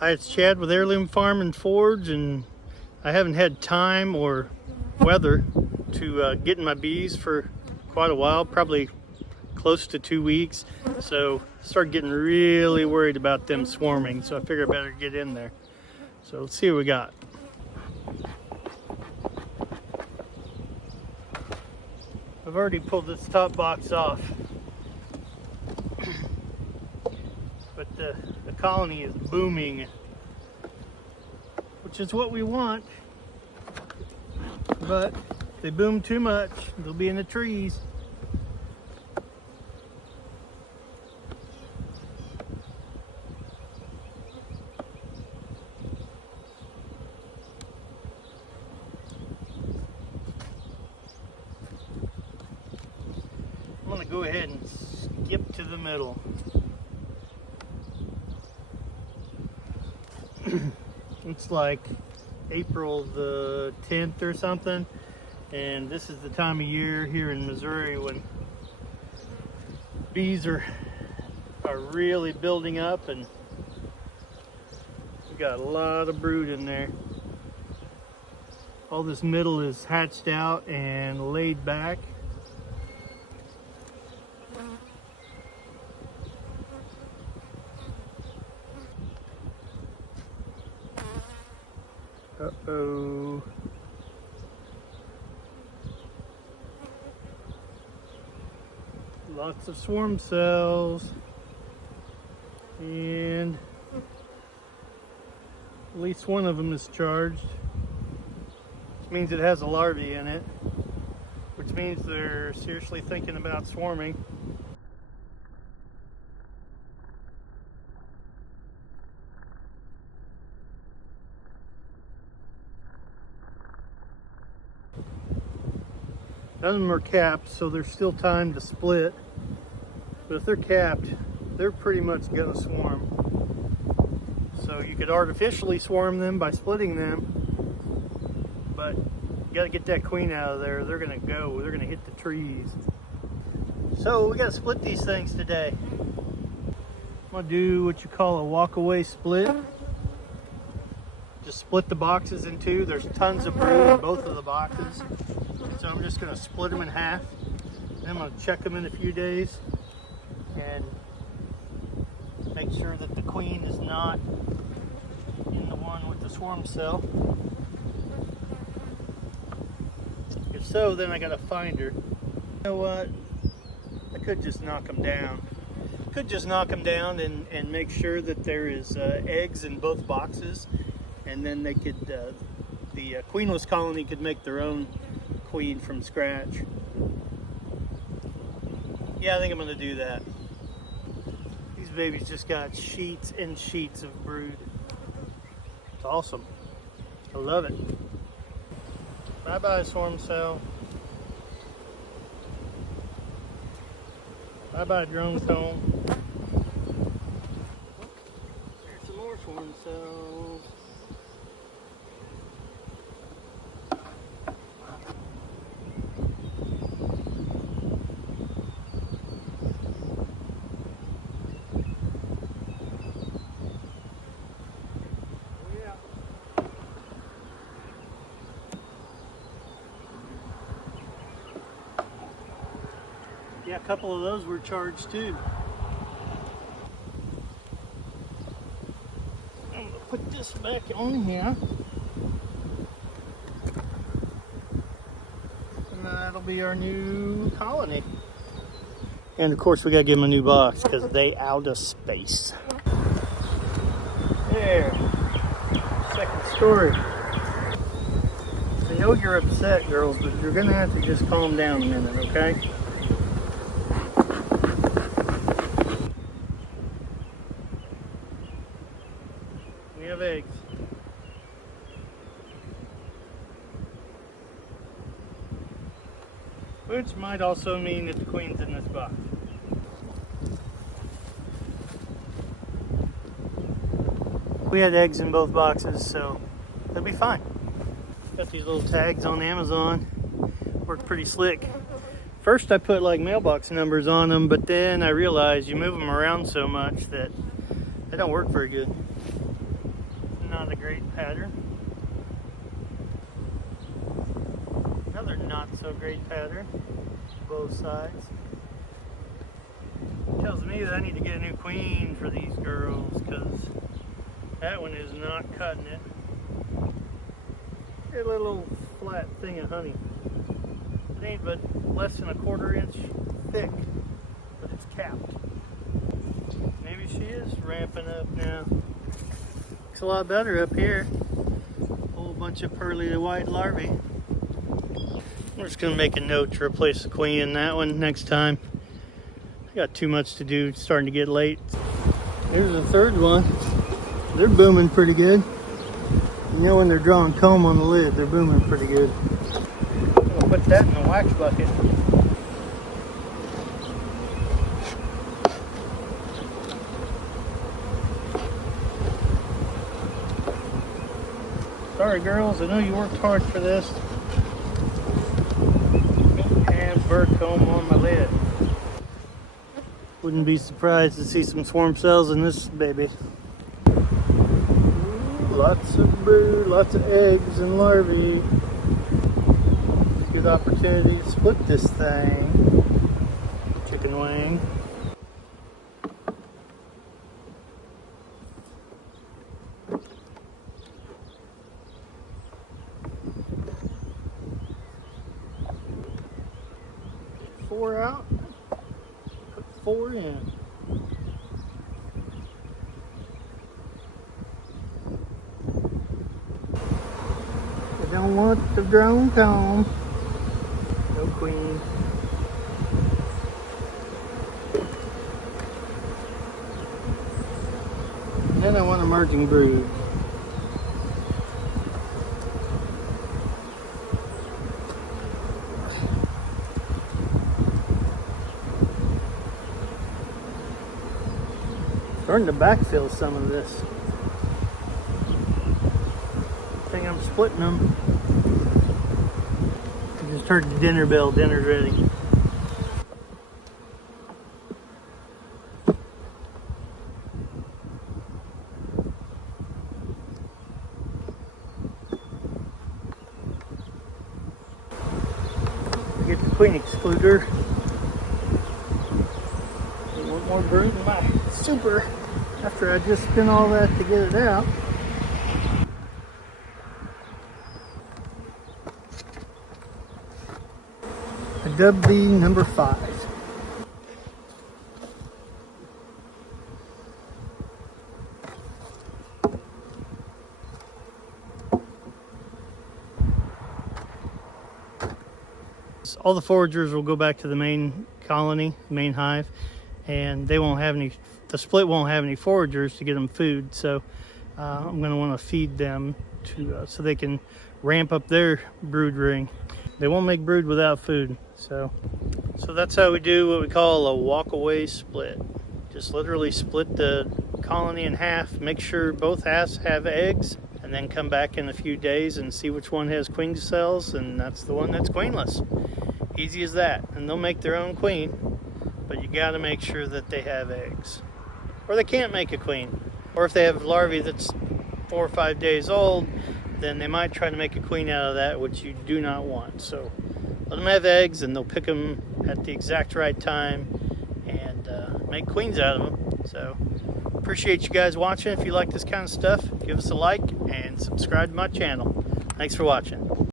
Hi, it's Chad with Heirloom Farm and Forge, and I haven't had time or weather to get in my bees for quite a while, probably close to 2 weeks. So I started getting really worried about them swarming, so I figured I better get in there. So let's see what we got. I've already pulled this top box off, but the colony is booming, which is what we want. But if they boom too much, they'll be in the trees. I'm gonna go ahead and skip to the middle. It's like April the 10th or something, and this is the time of year here in Missouri when bees are really building up, and we got a lot of brood in there. All this middle is hatched out and laid back. Uh-oh. Lots of swarm cells. And at least one of them is charged. Which means it has a larvae in it. Which means they're seriously thinking about swarming. None of them are capped, so there's still time to split. But if they're capped, they're pretty much gonna swarm. So you could artificially swarm them by splitting them, but you gotta get that queen out of there. They're gonna go, they're gonna hit the trees. So we gotta split these things today. I'm gonna do what you call a walk-away split. Just split the boxes in two. There's tons of brood in both of the boxes. So I'm just going to split them in half. Then I'm going to check them in a few days and make sure that the queen is not in the one with the swarm cell. If so, then I got to find her. You know what? I could just knock them down. Could just knock them down and make sure that there is eggs in both boxes, and then they could, the queenless colony could make their own queen from scratch. Yeah, I think I'm gonna do that. These babies just got sheets and sheets of brood. It's awesome. I love it. Bye-bye, swarm cell. Bye-bye, drone cone. There's some more swarm cells. Yeah, a couple of those were charged too. I'm gonna put this back on here. And that'll be our new colony. And of course we gotta give them a new box because they out of space. There. Second story. I know you're upset, girls, but you're gonna have to just calm down a minute, okay? We have eggs. Which might also mean that the queen's in this box. We had eggs in both boxes, so they'll be fine. Got these little tags on Amazon. Work pretty slick. First I put like mailbox numbers on them, but then I realized you move them around so much that they don't work very good. not a great pattern. Another not so great pattern, both sides. Tells me that I need to get a new queen for these girls, because that one is not cutting it. A little flat thing of honey. It ain't but less than a 1/4 inch thick, but it's capped. Maybe she is ramping up now. Looks a lot better up here. Whole bunch of pearly white larvae. I'm just gonna make a note to replace the queen in that one next time. I got too much to do, it's starting to get late. Here's the third one. They're booming pretty good. You know when they're drawing comb on the lid, they're booming pretty good. I'm gonna put that in the wax bucket. Sorry girls, I know you worked hard for this. And bird comb on my lid. Wouldn't be surprised to see some swarm cells in this baby. Lots of brood, lots of eggs and larvae. Good opportunity to split this thing. Chicken wing. Get 4 out, put 4 in. Don't want the drone comb. No queen. And then I want emerging brood. Starting to backfill some of this. I think I'm splitting them. I just heard the dinner bell. Dinner's ready. Get the queen excluder. Want more brood in my super after I just spent all that to get it out. A WB number 5. All the foragers will go back to the main colony, main hive, and they won't have any, the split won't have any foragers to get them food. So I'm going to want to feed them to so they can ramp up their brood ring. They won't make brood without food. So that's how we do what we call a walk-away split. Just literally split the colony in half, make sure both halves have eggs, and then come back in a few days and see which one has queen cells, and that's the one that's queenless. Easy as that. And they'll make their own queen, but you got to make sure that they have eggs, or they can't make a queen. Or if they have larvae that's 4 or 5 days old, then they might try to make a queen out of that, which you do not want. So let them have eggs, and they'll pick them at the exact right time and make queens out of them. So appreciate you guys watching. If you like this kind of stuff, give us a like and subscribe to my channel. Thanks for watching.